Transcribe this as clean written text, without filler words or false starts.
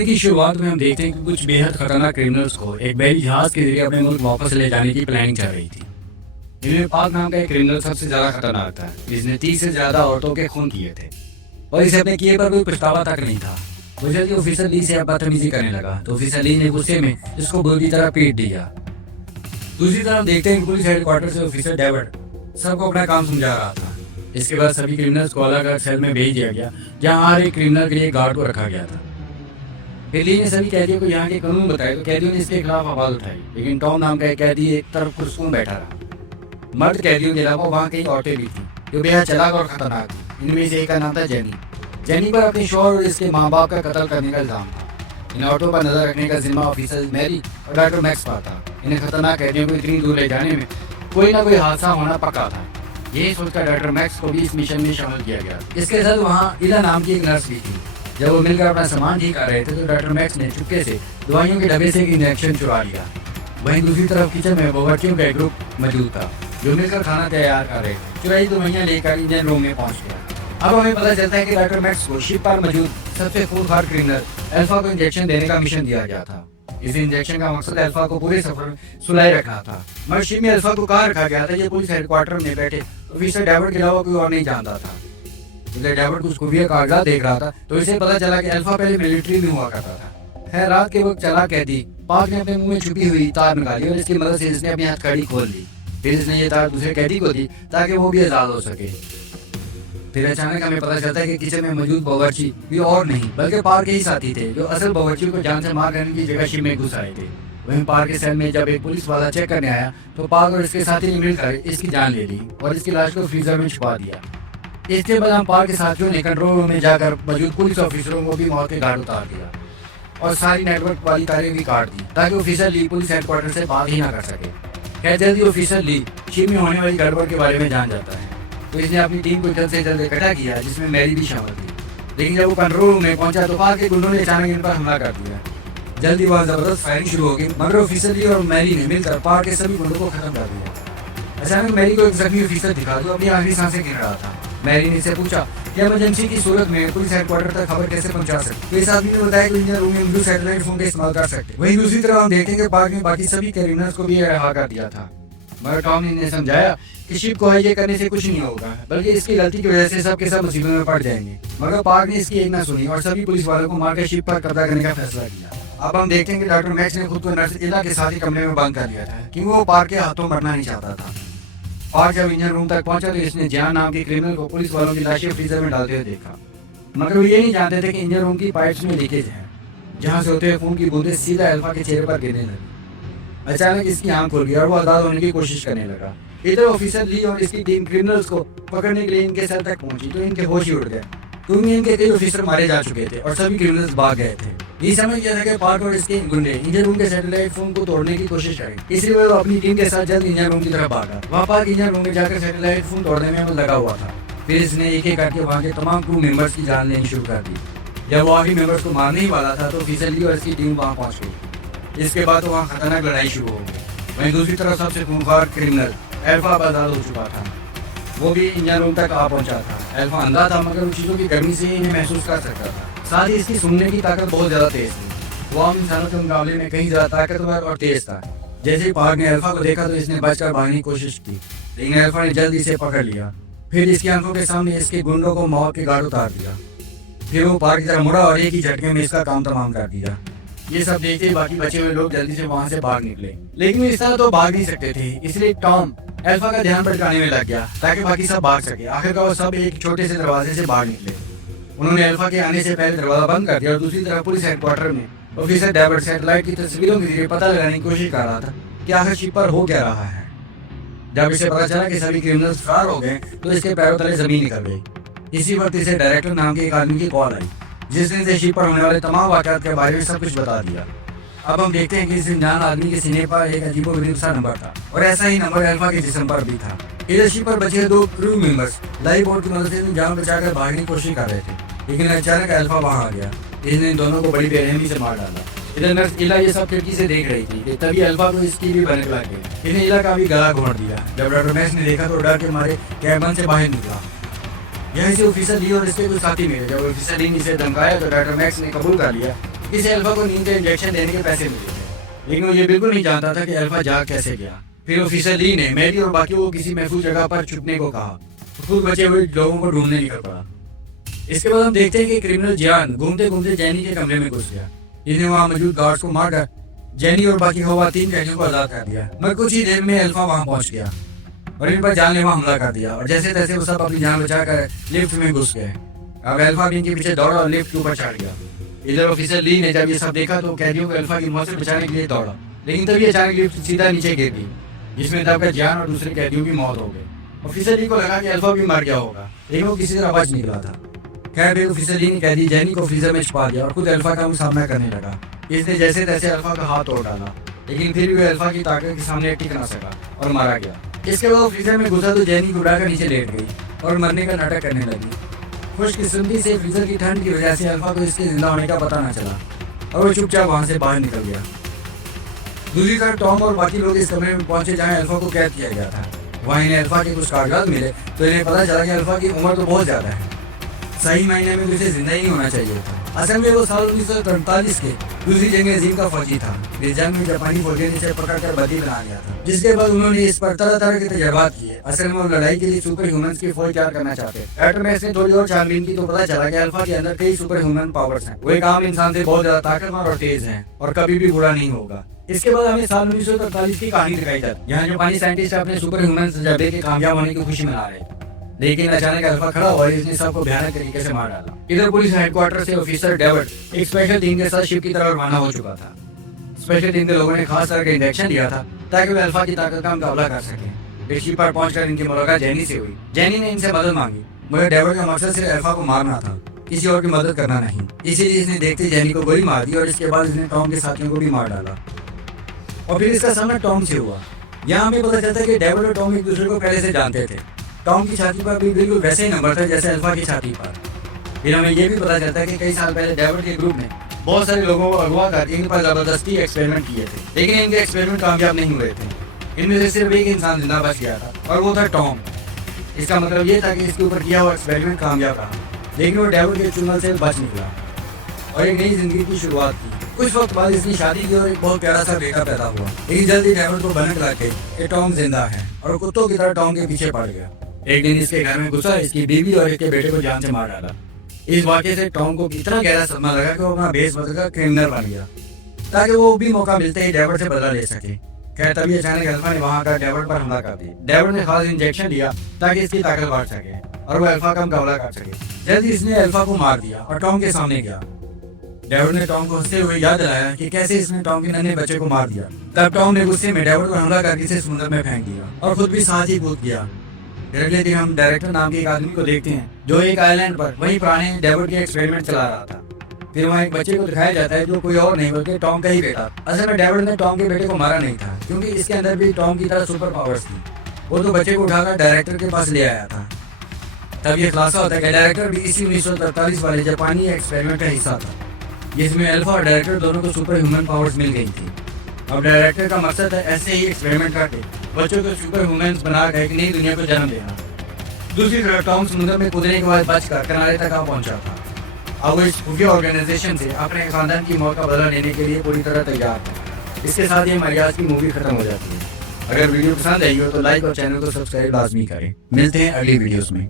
कहानी की शुरुआत में हम देखते हैं कि कुछ बेहद खतरनाक क्रिमिनल्स को एक बहरी जहाज के जरिए अपने मुल्क वापस ले जाने की प्लानिंग चल रही थी। इनमें पाक नाम का एक क्रिमिनल सबसे ज्यादा खतरनाक था, जिसने 30 से ज्यादा औरतों के खून किए थे और इसे अपने किए पर कोई पछतावा तक नहीं था। वो जल्दी ऑफिसर ली से बदतमीजी करने लगा तो ऑफिसर ली ने गुस्से में इसको बुरी तरह पीट दिया। दूसरी तरफ देखते हैं कि पुलिस हेडक्वार्टर से ऑफिसर डेविड सबको अपना काम समझा रहा था। इसके बाद सभी क्रिमिनल्स को अलग अलग सेल में भेज दिया गया, जहाँ हर एक क्रिमिनल के लिए गार्ड को रखा गया था। फिर ली ने सभी कैदियों को यहाँ के कानून बताए तो कैदियों ने इसके खिलाफ आवाज उठाई, लेकिन टॉम नाम का एक कैदी एक तरफ कुर्सियों बैठा रहा। मर्द कैदियों के अलावा वहाँ कई औरतें भी थी जो बेहद चालाक और खतरनाक थी। इनमें से एक का नाम था जेनी। जेनी पर अपने शौहर और इसके माँ बाप का कत्ल करने का इल्जाम था। इन औरतों पर नजर रखने का जिम्मा ऑफिसर मैरी और डॉक्टर मैक्स पर था। इन्हें खतरनाक कैदियों को इतनी दूर ले जाने में कोई ना कोई हादसा होना पक्का था। यही सोचकर डॉक्टर मैक्स को भी इस मिशन में शामिल किया गया। इसके साथ वहाँ इला नाम की एक नर्स भी थी। जब वो मिलकर अपना सामान ठीक कर रहे थे तो डॉक्टर मैक्स ने चुपके से दवाइयों के डब्बे से एक इंजेक्शन चुरा लिया। वहीं दूसरी तरफ किचन में बावर्चियों का एक ग्रुप मौजूद था जो मिलकर खाना तैयार कर रहे थे। चुराई दवाइयाँ लेकर इंजन रूम में पहुंच गया। अब हमें पता चलता है कि डॉक्टर मैक्स को शिप पर मौजूद सबसे खूंखार क्रिमिनल अल्फा को इंजेक्शन देने का मिशन दिया गया था। इस इंजेक्शन का मकसद अल्फा को पूरे सफर में सुलाए रखना था। मगर शिप में अल्फा को कहाँ रखा गया था ये पुलिस हेडक्वार्टर में बैठे ऑफिसर डेविड के अलावा कोई और नहीं जानता था। इसलिए डेविड कुछ खुफिया कागजात देख रहा था तो इसे पता चला कि अल्फा पहले मिलिट्री में हुआ करता था। खैर रात के वक्त चला कैदी पाक ने अपने मुंह में छुपी हुई तार निकाली और इसकी मदद से इसने अपनी हथकड़ी खोल ली। फिर इसने ये तार दूसरे कैदी को दी ताकि वो भी आजाद हो सके। फिर अचानक हमें पता चलता है कि किचन में मौजूद बावर्ची भी और नहीं बल्कि पार के ही साथी थे जो असल बावर्ची को जान से मार करने की जगह शिप में घुस आए थे। वहीं पार के सेल में जब एक पुलिस वाला चेक करने आया तो पाक और इसके साथी ने मिलकर इसकी जान ले ली और इसकी लाश को फ्रीजर में छुपा दिया। इसके बाद हम पार के साथियों ने कंट्रोल रूम में जाकर मौजूद पुलिस ऑफिसरों को भी मौत के घाट उतार दिया और सारी नेटवर्क वाली तारें भी काट दी ताकि ऑफिसर ली पुलिस हेडक्वार्टर से बात ही ना कर सके। खैर जल्दी ऑफिसर ली शिप में होने वाली गड़बड़ के बारे में जान जाता है तो इसने अपनी टीम को जल्द से जल्द इकट्ठा किया जिसमें मैरी भी शामिल थी। लेकिन जब वो कंट्रोल रूम में पहुंचा तो पाक के गुंडों ने अचानक इन पर हमला कर दिया। जल्दी वहाँ जबरदस्त फायरिंग शुरू हो गई मगर ऑफिसर ली और मैरी ने मिलकर पाक के सभी गुंडों को खत्म कर दिया। अचानक मैरी को एक जख्मी ऑफिसर दिखा जो अपनी आखिरी सांसें गिन रहा था। मैरी ने इससे पूछा कि इमरजेंसी की सूरत में पुलिस हेडक्वार्टर तक खबर कैसे पहुंचा सकते। तो इस आदमी ने बताया कि इंजन रूम में ब्लू सैटेलाइट फोन का इस्तेमाल कर सकते। वहीं दूसरी तरफ हम देखेंगे पाक ने बाकी सभी क्रिमिनल्स को भी रिहा कर दिया था। मगर टॉम ने समझाया कि शिप को हाईजैक करने से कुछ नहीं होगा बल्कि इसकी गलती की वजह से सब के सब मुसीबत में पड़ जाएंगे। मगर पाक ने इसकी एक ना सुनी और सभी पुलिस वालों को मारकर शिप पर कब्जा करने का फैसला किया। अब हम देखते हैं कि डॉक्टर मैक्स ने खुद को नर्स इला के साथ ही कमरे में बंद कर लिया था क्योंकि वो पाक के हाथों मरना नहीं चाहता था। पाक जब इंजन रूम तक पहुंचा तो इसने जियान नाम के क्रिमिनल को पुलिस वालों की लाशें फ्रीजर में डालते हुए देखा। मगर वो ये नहीं जानते थे कि इंजन रूम की पाइप्स में लीकेज है जहाँ से होते हुए खून की बूंदें सीधा अल्फा के चेहरे पर गिरने लगी। अचानक इसकी आंख खुल गई और वो आजाद होने की कोशिश करने लगा। इधर ऑफिसर ली और इसकी टीम क्रिमिनल्स को पकड़ने के लिए इनके सेल तक पहुंची तो इनके होश ही उड़ गए क्योंकि इनके कई ऑफिसर मारे जा चुके थे और सभी क्रिमिनल्स भाग गए थे। ये समझ गया था कि पाक और इसके गुंडे इंजन रूम के सैटेलाइट फोन को तोड़ने की कोशिश करेंगे, इसलिए वो अपनी टीम के साथ जल्द इंजन रूम की तरफ भागा। वहाँ पाक इंजन रूम में जाकर सैटेलाइट फोन तोड़ने में लगा हुआ था। फिर इसने एक एक करके वहाँ के तमाम क्रू मेंबर्स की जान लेनी शुरू कर दी। जब वो आखिरी मेंबर्स को मारने ही वाला था तो ऑफिसर ली और इसकी टीम वहाँ पहुँच गई। इसके बाद वहाँ खतरनाक लड़ाई शुरू हो गई। वहीं दूसरी तरफ सबसे खूंखार क्रिमिनल अल्फा आजाद हो चुका था। वो भी इंजन रूम तक आ पहुंचा था। अल्फा अंधा था मगर उन चीज़ों की गर्मी से इन्हें महसूस कर सकता था। साथ ही इसकी सुनने की ताकत बहुत ज़्यादा तेज थी। वो आम इंसानों के मुकाबले में कहीं ज़्यादा ताकतवर और तेज था। जैसे ही पाक ने अल्फा को देखा तो इसने बचकर भागने की कोशिश की लेकिन अल्फा ने जल्दी से पकड़ लिया। फिर इसकी आंखों के सामने इसके गुंडों को मौत के घाट उतार दिया। फिर वो पाक की तरफ मुड़ा और एक ही झटके में इसका काम तमाम कर दिया। ये सब देखते ही बाकी बचे हुए लोग जल्दी से वहाँ से भाग निकले लेकिन इस तरह तो भाग नहीं सकते थे, इसलिए टॉम अल्फा का ध्यान भटकाने में लग गया ताकि बाकी सब भाग सके। आखिरकार वो सब एक छोटे से दरवाजे से बाहर निकले। उन्होंने अल्फा के आने से पहले दरवाजा बंद कर दिया और दूसरी तरफ पुलिस हेडक्वार्टर में ऑफिसर डेविड सैटेलाइट की तस्वीरों के जरिए पता लगाने की कोशिश कर रहा था कि आखिर शिप पर हो क्या रहा है। जब इसे पता चला कि सभी क्रिमिनल्स फरार हो गए तो इसके पैरों तले जमीन निकल गई। इसी वक्त इसे डायरेक्टर नाम के एक आदमी की कॉल आई जिसने इसे शिप पर होने वाले तमाम वाक़यात के बारे में सब कुछ बता दिया। अब हम देखते हैं कि इस अनजान आदमी के सीने पर एक अजीबोगरीब सा नंबर था और ऐसा ही नंबर अल्फा के जिस्म पर भी था। इधर शिप पर बचे दो क्रू मेंबर्स लाइफ बोट की मदद से जान बचाकर भागने की कोशिश कर रहे थे लेकिन अचानक अल्फा वहां आ गया। इसने इन दोनों को बड़ी बेरहमी से मार डाला। इधर नर्स इला ये सब खिड़की से देख रही थी कि तभी अल्फा को इसकी भी बनने लग गई। इन्हें इला का भी गला घोंट दिया। जब डॉक्टर मैक्स ने देखा तो डर के मारे कैबिन से बाहर निकला। यहीं से ऑफिसर ली और इसके कुछ साथी मिले। जब ऑफिसर ली ने इसे धमकाया तो डॉक्टर मैक्स ने कबूल कर लिया इस अल्फा को नींद के इंजेक्शन देने के पैसे मिले थे, लेकिन वो ये बिल्कुल नहीं जानता था कि अल्फा जाग कैसे गया। फिर ऑफिसर ली ने मैरी और बाकी को किसी महफूज जगह पर छुपने को कहा, खुद बचे हुए लोगों को ढूंढने निकल पड़ा। इसके बाद हम देखते हैं कि क्रिमिनल जियान घूमते घूमते जैनी के कमरे में घुस गया। इसने वहाँ मौजूद गार्ड्स को मारकर जैनी और बाकी तीन कैदियों को आजाद कर दिया। मगर कुछ ही देर में अल्फा वहाँ पहुंच गया और इन पर जानलेवा हमला कर दिया और जैसे तैसे वो सब अपनी जान बचाकर लिफ्ट में घुस गए। अब अल्फा भी इनके पीछे दौड़ा और लिफ्ट के ऊपर चढ़ गया। इधर ऑफिसर ली ने जब ये सब देखा तो कैदियों को अल्फा की मौत से बचाने के लिए दौड़ा, लेकिन तभी अचानक लिफ्ट सीधा नीचे गिर गई, जिसमें दबकर जियान और दूसरे कैदियों की मौत हो गई। ऑफिसर ली को लगा कि अल्फा भी मर गया होगा, लेकिन वो किसी तरह बच निकला था। खैर भी ऑफिसर ली ने कैदी जैनी को फ्रीजर में छुपा दिया और खुद अल्फा का सामना करने लगा। इसने जैसे तैसे अल्फा का हाथ तोड़ डाला, लेकिन फिर भी अल्फा की ताकत के सामने टिक ना सका और मारा गया। इसके बाद फ्रीजर में घुसा तो जैनी घबराकर नीचे लेट गई और मरने का नाटक करने लगी। खुशकिस्मती से फ्रीजर की ठंड की वजह से अल्फा को इसके जिंदा होने का पता न चला और वो चुपचाप वहां से बाहर निकल गया। दूसरी तरफ टॉम और बाकी लोग इस कमरे में पहुंचे जहां अल्फा को कैद किया गया था। वहां इन्हें अल्फा के कुछ कागजात मिले तो इन्हें पता चला कि अल्फा की उम्र तो बहुत ज्यादा है, सही मायने में तो इसे जिंदा ही नहीं होना चाहिए था। असल में वो साल 1943 के दूसरी जंग अजीम का फौजी था। इस जंग में जापानी फौजियों ने इसे पकड़कर बंदी बना लिया था, जिसके बाद उन्होंने इस पर तरह तरह के तजर्बात किए। असल में वो लड़ाई के लिए सुपर ह्यूमंस की फौज तैयार करना चाहते। एटम में से थोड़ी और छानबीन की तो पता चला कि अल्फा के अंदर कई सुपर ह्यूमन पावर्स हैं। वो एक आम इंसान से बहुत ज्यादा ताकतवर और तेज हैं और कभी भी बुरा नहीं होगा। इसके बाद हमें साल 1943 की कहानी दिखाई जाती है। यहाँ जापानी साइंटिस्ट अपने सुपर ह्यूमन तजर्बे के कामयाब होने की खुशी मना रहे थे, लेकिन अचानक अल्फा खड़ा हुआ और इसने सबको भयानक तरीके से मार डाला। इधर पुलिस हेडक्वार्टर से ऑफिसर डेविड एक स्पेशल टीम के साथ शिप की तरफ रवाना हो चुका था। स्पेशल टीम के लोगों ने खास तरह का इंजेक्शन लिया था ताकि वे अल्फा की ताकत का मुकाबला कर सकें। शिप पर पहुंचकर इनकी मुलाकात जैनी से हुई। जैनी ने इनसे मदद मांगी, मगर डेविड का मकसद सिर्फ अल्फा को मारना था, किसी और की मदद करना नहीं। इसीलिए इसने देखते जैनी को गोली मार दी और इसके बाद इसने टॉम के साथियों को भी मार डाला और फिर इसका सामना टॉम से हुआ। यहाँ हमें पता चलता है कि डेविड और टॉम एक दूसरे को पहले से जानते थे। टॉम की छाती पर भी बिल्कुल वैसे ही नंबर था जैसे अल्फा की छाती पर। फिर हमें यह भी पता चलता है कि कई साल पहले डेविड के ग्रुप ने बहुत सारे लोगों को अगवा कर इन पर जबरदस्ती एक्सपेरिमेंट किए थे, लेकिन इनके एक्सपेरिमेंट कामयाब नहीं हुए थे। इनमें से सिर्फ एक इंसान जिंदा बच गया था और वो था टॉम। इसका मतलब ये था कि इसके ऊपर किया हुआ एक्सपेरिमेंट कामयाब रहा, लेकिन वो डेविड के चुंगल से बच निकला और एक नई जिंदगी की शुरुआत की। कुछ वक्त बाद इसने शादी की और एक बहुत प्यारा सा बेटा पैदा हुआ। लेकिन जल्दी डेविड को भनक लग गई कि टॉम जिंदा है और कुत्तों की तरह टॉम के पीछे पड़ गया। एक दिन इसके घर में घुसा, इसकी बीवी और इसके बेटे को जान से मार डाला। इस वाक़े से टॉम को इतना गहरा सदमा लगा कि वो अपना बेस बदलकर क्रिमिनल बन गया ताकि वो भी मौका मिलते ही डेविड से बदला ले सके। खैर तभी अचानक अल्फा ने वहां आकर डेविड पर हमला कर दिया। डेविड ने खास इंजेक्शन लिया ताकि इसकी ताकत बढ़ सके और वो अल्फा का मुकाबला कर सके। जल्द इसने अल्फा को मार दिया और टॉम के सामने गया। डेविड ने टॉम को हंसते हुए याद दिलाया कि कैसे इसने टॉम के नन्हे बच्चे को मार दिया। तब टॉम ने गुस्से में डेविड पर हमला करके इसे समुद्र में फेंक दिया और खुद भी साथ ही कूद गया। अगले दिन हम डायरेक्टर नाम के एक आदमी को देखते हैं जो एक आइलैंड पर वही पुराने डेविड के एक्सपेरिमेंट चला रहा था। फिर वहाँ एक बच्चे को दिखाया जाता है जो कोई और नहीं बल्कि टॉम का ही बेटा। असल में डेविड ने टॉम के बेटे को मारा नहीं था, क्योंकि इसके अंदर भी टॉम की तरह सुपर पावर्स थी। वो तो बच्चे को उठाकर डायरेक्टर के पास ले आया था। तब ये खुलासा होता है कि डायरेक्टर भी इसी 1943 वाले जापानी एक्सपेरिमेंट का हिस्सा था, जिसमें अल्फा और डायरेक्टर दोनों को सुपर ह्यूमन पावर्स मिल गई थी। अब डायरेक्टर का मकसद है ऐसे ही एक्सपेरिमेंट करके बच्चों को सुपर ह्यूमंस बनाकर एक नई दुनिया को जन्म देना। दूसरी तरफ टॉम समुद्र में कूदने के बाद बचकर किनारे तक आ पहुंचा था। अब वो इस खुफिया ऑर्गेनाइजेशन से अपने खानदान की मौत का बदला लेने के लिए पूरी तरह तैयार है। इसके साथ ये हमारी आज की मूवी खत्म हो जाती है। अगर वीडियो पसंद आई हो तो लाइक और चैनल को सब्सक्राइब लाजमी करें। मिलते हैं अगली वीडियोस में।